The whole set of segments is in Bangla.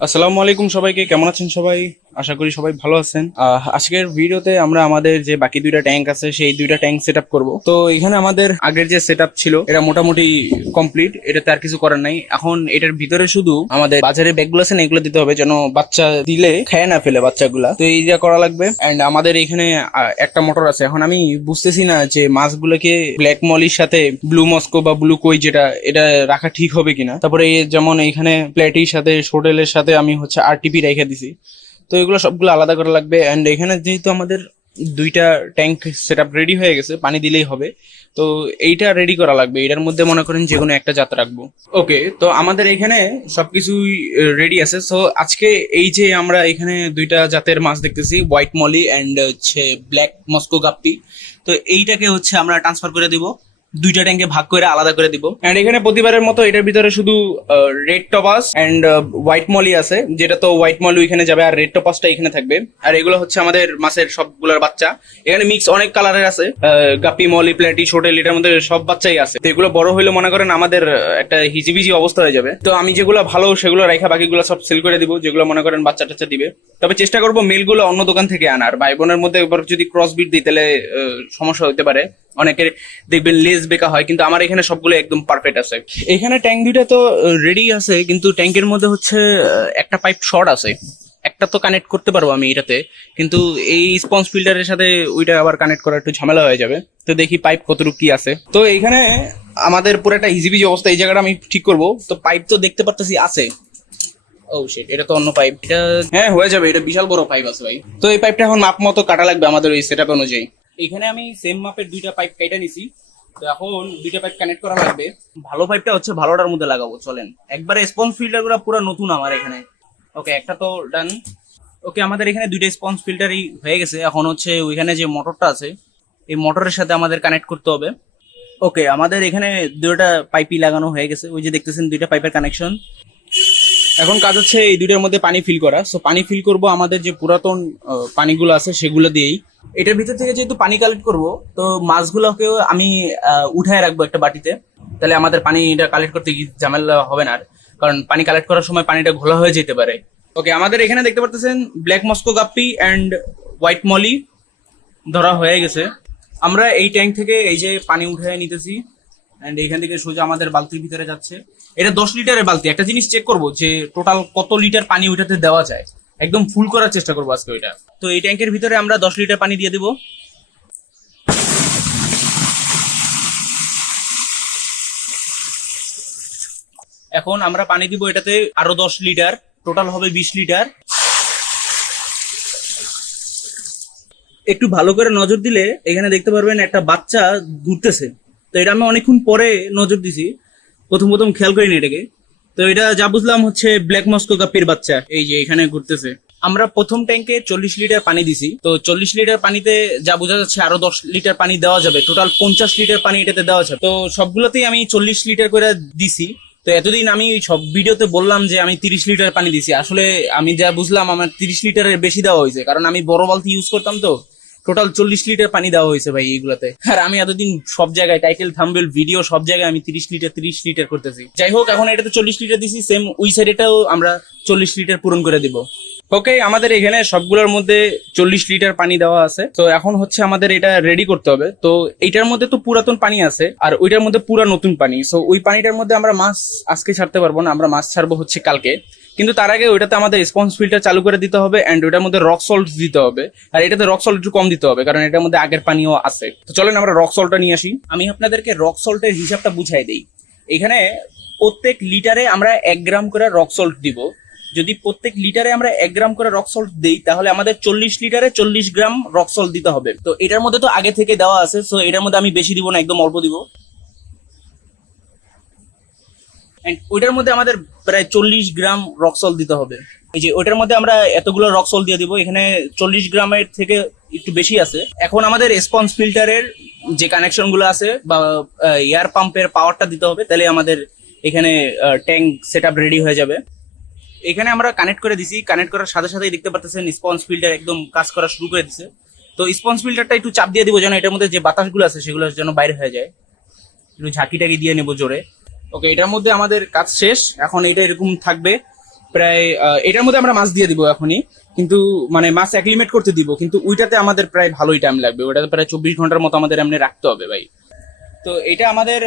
আসসালামু আলাইকুম সবাইকে, কেমন আছেন সবাই? আশা করি সবাই ভালো আছেন। আজকের ভিডিওতে আমরা আমাদের যে বাকি দুইটা ট্যাঙ্ক আছে সেই দুইটা ট্যাঙ্ক সেট আপ করবো। তো এখানে আমাদের আগের যে সেট আপ ছিল এটা মোটামুটি কমপ্লিট, এটাতে আর কিছু করার নাই। এখন এটার ভিতরে শুধু আমাদের বাজারে ব্যাগগুলো আছে না, এগুলো দিতে হবে যেন বাচ্চা দিলে খেয়ে না ফেলে বাচ্চাগুলা। তো এইটা করা লাগবে। এন্ড আমাদের এখানে একটা মোটর আছে। এখন আমি বুঝতেছি না যে মাছগুলোকে ব্ল্যাক মলির সাথে ব্লু মস্কো বা ব্লু কই যেটা, এটা রাখা ঠিক হবে কিনা। তারপরে যেমন এখানে প্লেটির সাথে শোটেলের সাথে আমি হচ্ছে আরটিপি রেখে দিছি। তো এগুলো সবগুলো আলাদা করা লাগবে। অ্যান্ড এখানে যেহেতু আমাদের দুইটা ট্যাঙ্ক সেট আপ রেডি হয়ে গেছে, পানি দিলেই হবে। তো এইটা রেডি করা লাগবে, এটার মধ্যে মনে করেন যে কোনো একটা জাত রাখবো। ওকে, তো আমাদের এখানে সবকিছুই রেডি আছে। সো আজকে এই যে আমরা এখানে দুইটা জাতের মাছ দেখতেছি, হোয়াইট মলি অ্যান্ড হচ্ছে ব্ল্যাক মস্কো গাপ্পি। তো এইটাকে হচ্ছে আমরা ট্রান্সফার করে দিব, দুইটা ট্যাঙ্কে ভাগ করে আলাদা করে দিব। এন্ড এখানে প্রতিবারের মতো এটার ভিতরে শুধু red topaz and white molly আছে, যেটা তো হোয়াইট মলি এখানে যাবে আর রেড টপাসটা এখানে থাকবে। আর এগুলো হচ্ছে আমাদের মাছের সবগুলোর বাচ্চা। এখানে মিক্স অনেক কালারের আছে, গাপি মলি প্লেটি শোটেল, এটার মধ্যে সব বাচ্চাই আছে। তো এগুলো বড় হইলে মনে করেন আমাদের একটা হিজিবিজি অবস্থা হয়ে যাবে। তো আমি যেগুলো ভালো সেগুলো রেখা বাকিগুলো সব সেল করে দিব, যেগুলো মনে করেন বাচ্চা টাচ্চা দিবে। তবে চেষ্টা করবো মেলগুলো অন্য দোকান থেকে আনার। ভাই বোনের মধ্যে এবার যদি ক্রস বিট দিই তাহলে সমস্যা হতে পারে। অনেকের দেখবেন লেজ বেকা হয়, কিন্তু আমার এখানে সবগুলো একদম পারফেক্ট আছে। এখানে ট্যাঙ্ক দুইটা তো রেডি আছে, কিন্তু ট্যাঙ্কের মধ্যে হচ্ছে একটা পাইপ শর্ট আছে। একটা তো কানেক্ট করতে পারবো আমি এটাতে, কিন্তু এই স্পঞ্জ ফিল্টারের সাথে ওইটা আবার কানেক্ট করা একটু ঝামেলা হয়ে যাবে। তো দেখি পাইপ কতটুকু কি আছে। তো এখানে আমাদের পুরো একটা ইজিবিজি অবস্থা, এই জায়গাটা আমি ঠিক করব। তো পাইপ তো দেখতে পারতেছি আছে। ও শিট, এটা তো অন্য পাইপ। এটা হ্যাঁ হয়ে যাবে, এটা বিশাল বড় পাইপ আছে ভাই। তো এই পাইপটা এখন মাপ মতো কাটা লাগবে আমাদের ওই সেটআপ অনুযায়ী। এখানে আমি সেম মাপের দুইটা পাইপ কেটে নিছি। তো এখন দুইটা পাইপ কানেক্ট করা লাগবে। ভালো পাইপটা হচ্ছে ভালোটার মধ্যে লাগাবো, চলেন। একবারে স্পঞ্জ ফিল্টার গুলো পুরো নতুন আমার এখানে। ওকে, একটা তো ডান। ওকে, আমাদের এখানে দুইটা স্পঞ্জ ফিল্টারই হয়ে গেছে। এখন হচ্ছে ওইখানে যে মোটরটা আছে এই মোটরের সাথে আমাদের কানেক্ট করতে হবে। ওকে, আমাদের এখানে দুইটা পাইপই লাগানো হয়ে গেছে, ওই যে দেখতেছেন দুইটা পাইপের কানেকশন। এখন কাজ হচ্ছে এই দুইটার মধ্যে পানি ফিল করা। সো পানি ফিল করব আমাদের যে পুরাতন পানিগুলো আছে সেগুলো দিয়েই। এটার ভিতর থেকে যেহেতু পানি কালেক্ট করব, তো মাছগুলোকেও আমি উঠায় রাখবো একটা বাটিতে। তাহলে আমাদের পানিটা কালেক্ট করতে ঝামেলা হবে না আর। কারণ পানি কালেক্ট করার সময় পানিটা ঘোলা হয়ে যেতে পারে। ওকে, আমাদের এখানে দেখতে পারতেছেন black Moscow guppy and white molly ধরা হয়ে গেছে। আমরা এই ট্যাঙ্ক থেকে এই যে পানি উঠে নিতেছি, এন্ড এখান থেকে সোজা আমাদের বালতির ভিতরে যাচ্ছে। এটা 10 লিটারের বালতি। একটা জিনিস চেক করবো যে টোটাল কত লিটার পানি ওইটাতে দেওয়া যায়, একদম ফুল করার চেষ্টা করবো আজকে ওইটা। তো এই ট্যাঙ্কের ভিতরে আমরা 10 লিটার পানি দিয়ে দিব। এখন আমরা পানি দিব এটাতে আরো 10 লিটার, টোটাল হবে 20 লিটার। একটু ভালো করে নজর দিলে এখানে দেখতে পারবেন একটা বাচ্চা ঘুরতেছে। তো এটা আমি অনেকক্ষণ পরে নজর দিছি, প্রথম প্রথম খেয়াল করিনি এটাকে। তো এটা যা বুঝলাম হচ্ছে ব্ল্যাক মস্কো কাপের বাচ্চা, এই যে এখানে ঘুরতেছে। আমরা প্রথম ট্যাঙ্কে 40 লিটার পানি দিছি। তো 40 লিটার পানিতে যা বোঝা যাচ্ছে আরো 10 লিটার পানি দেওয়া যাবে, টোটাল 50 লিটার পানি এটাতে দেওয়া যাবে। তো সবগুলোতেই আমি 40 লিটার করে দিছি। তো এতদিন আমি সব ভিডিওতে বললাম যে আমি 30 লিটার পানি দিছি, আসলে আমি যা বুঝলাম আমার 30 লিটারের বেশি দেওয়া হয়েছে, কারণ আমি বড় বালতি ইউজ করতাম। তো টোটাল 40 লিটার পানি দেওয়া হয়েছে ভাই এইগুলাতে। আর আমি এতদিন সব জায়গায় টাইটেল থাম্বনেল ভিডিও সব জায়গায় আমি 30 লিটার করতেছি। যাই হোক, এখন এটাতে 40 লিটার দিছি, সেম ওই সাইডেটাও আমরা 40 লিটার পূরণ করে দিব। ওকে, আমাদের এখানে সবগুলোর মধ্যে 40 লিটার পানি দেওয়া আছে। তো এখন হচ্ছে আমাদের এটা রেডি করতে হবে। তো এইটার মধ্যে তো পুরাতন পানি আছে আর ওইটার মধ্যে পুরা নতুন পানি। সো ওই পানিটার মধ্যে আমরা মাছ আজকে ছাড়তে পারবো না, আমরা মাছ ছাড়বো হচ্ছে কালকে। কিন্তু তার আগে ওইটাতে আমাদের স্পঞ্জ ফিল্টার চালু করে দিতে হবে এন্ড ওইটার মধ্যে রক সল্ট দিতে হবে। আর এটাতে রক সল্ট একটু কম দিতে হবে, কারণ এটার মধ্যে আগের পানিও আছে। তো চলেন আমরা রক সল্টটা নিয়ে আসি। আমি আপনাদেরকে রক সল্টের হিসাবটা বুঝাই দিই। এখানে প্রত্যেক লিটারে আমরা 1 গ্রাম করে রক সল্ট দিব। যদি প্রত্যেক লিটারে আমরা 1 গ্রাম করে রক সল্ট দিই, তাহলে আমাদের 40 লিটারে 40 গ্রাম রক সল্ট দিতে হবে। তো এটার মধ্যে তো আগে থেকে দেওয়া আছে, সো এটার মধ্যে আমি বেশি দিব না, একদম অল্প দিব। এন্ড ওইটার মধ্যে আমাদের প্রায় 40 গ্রাম রক সল্ট দিতে হবে। এই যে ওইটার মধ্যে আমরা এতগুলো রক সল্ট দিয়ে দিব। এখানে 40 গ্রামের থেকে একটু বেশি আছে। এখন আমাদের স্পঞ্জ ফিল্টারের যে কানেকশন গুলো আছে বা এয়ার পাম্পের পাওয়ারটা দিতে হবে, তাহলে আমাদের এখানে ট্যাঙ্ক সেট আপ রেডি হয়ে যাবে। এখানে আমরা কানেক্ট করে দিছি, কানেক্ট করার সাথে সাথেই দেখতে পাচ্ছেন স্পঞ্জ ফিল্টার একদম কাজ করা শুরু করে দিছে। তো স্পঞ্জ ফিল্টারটা একটু চাপ দিয়ে দিব যেন এটার মধ্যে যে বাতাসগুলো আছে সেগুলো যেন বাইরে হয়ে যায়। একটু ঝাঁকিটাকি দিয়ে নেবো জোরে। ওকে, এটার মধ্যে আমাদের কাজ শেষ। এখন এটা এরকম থাকবে। প্রায় এটার মধ্যে আমরা মাছ দিয়ে দিব এখনই, কিন্তু মানে মাছ অ্যাক্লিমেট করতে দিব, কিন্তু ওইটাতে আমাদের প্রায় ভালোই টাইম লাগবে, ওটাতে প্রায় 24 ঘন্টার মতো আমাদের এমনি রাখতে হবে ভাই। তো এটা আমাদের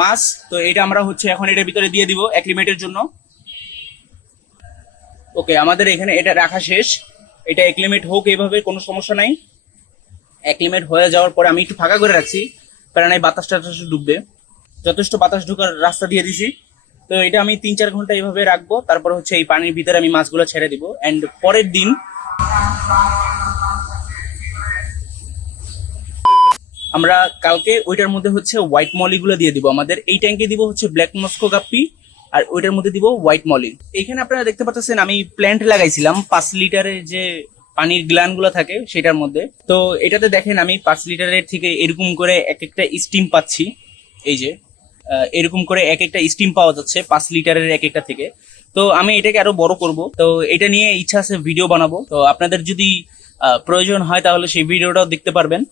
মাছ, তো এটা আমরা হচ্ছে এখন এটার ভিতরে দিয়ে দিব অ্যাক্লিমেটের জন্য। ওকে, আমাদের এখানে এটা রাখা শেষ, এটা অ্যাক্লিমেট হোক এইভাবে, কোনো সমস্যা নাই। অ্যাক্লিমেট হয়ে যাওয়ার পরে আমি একটু ফাঁকা করে রাখছি, কারণ এই বাতাস টাতাস ঢুকবে, যথেষ্ট বাতাস ঢোকার রাস্তা দিয়ে দিছি। তো এটা আমি 3-4 ঘন্টা এইভাবে রাখবো, তারপর হচ্ছে এই পানির ভিতরে আমি মাছগুলো ছেড়ে দিব। অ্যান্ড পরের দিন আমরা কালকে ওইটার মধ্যে হচ্ছে হোয়াইট মলিগুলো দিয়ে দিব। আমাদের এই ট্যাঙ্কে দিব হচ্ছে ব্ল্যাক মস্কো গাপ্পি, আর ওইটার মধ্যে দিব হোয়াইট মলি। এখানে আপনারা দেখতে পাচ্ছেন আমি প্ল্যান্ট লাগাইছিলাম 5 লিটারের যে পানির গ্লান গুলো থাকে সেটার মধ্যে। তো এটাতে দেখেন আমি 5 লিটারের থেকে এরকম করে এক একটা স্টিম পাচ্ছি, এই যে এরকম করে এক একটা স্টিম পাওয়া যাচ্ছে 5 লিটারের এক একটা থেকে। তো আমি এটাকে আরো বড় করব, তো এটা নিয়ে ইচ্ছা আছে ভিডিও বানাবো। তো আপনাদের যদি প্রয়োজন হয় তাহলে সেই ভিডিওটাও দেখতে পারবেন।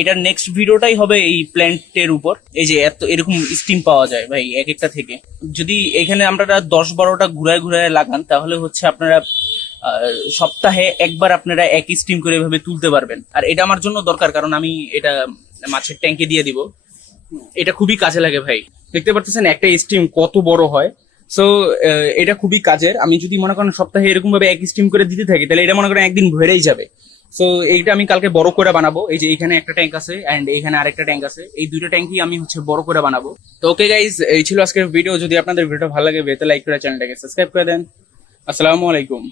এটার নেক্সট ভিডিওটাই হবে এই প্ল্যান্টের উপর। এই যে এত এরকম স্টিম পাওয়া যায় ভাই এক একটা থেকে, যদি এখানে আমরা 10-12টা ঘুরায় ঘুরায় লাগান তাহলে হচ্ছে আপনারা সপ্তাহে একবার আপনারা এক স্টিম করে এভাবে তুলতে পারবেন। আর এটা আমার জন্য দরকার, কারণ আমি এটা মাছের ট্যাঙ্কে দিয়ে দিব, এটা খুবই কাজে লাগে ভাই। দেখতে পাচ্ছেন একটা স্টিম কত বড় হয়। সো এটা খুবই কাজের। আমি যদি মনে করেন সপ্তাহে এরকম ভাবে এক স্টিম করে দিতে থাকি তাহলে এটা মনে করেন একদিন ভরেই যাবে। সো এইটা আমি কালকে বড় করে বানাবো। এই যে এখানে একটা ট্যাঙ্ক আছে এন্ড এখানে আরেকটা ট্যাঙ্ক আছে, এই দুইটা ট্যাঙ্কই আমি হচ্ছে বড় করে বানাবো। তো ওকে গাইজ, এই ছিল আজকের ভিডিও। যদি আপনাদের ভিডিও ভালো লাগে তাহলে লাইক করে চ্যানেলটাকে সাবস্ক্রাইব করে দেন। আসসালামু আলাইকুম।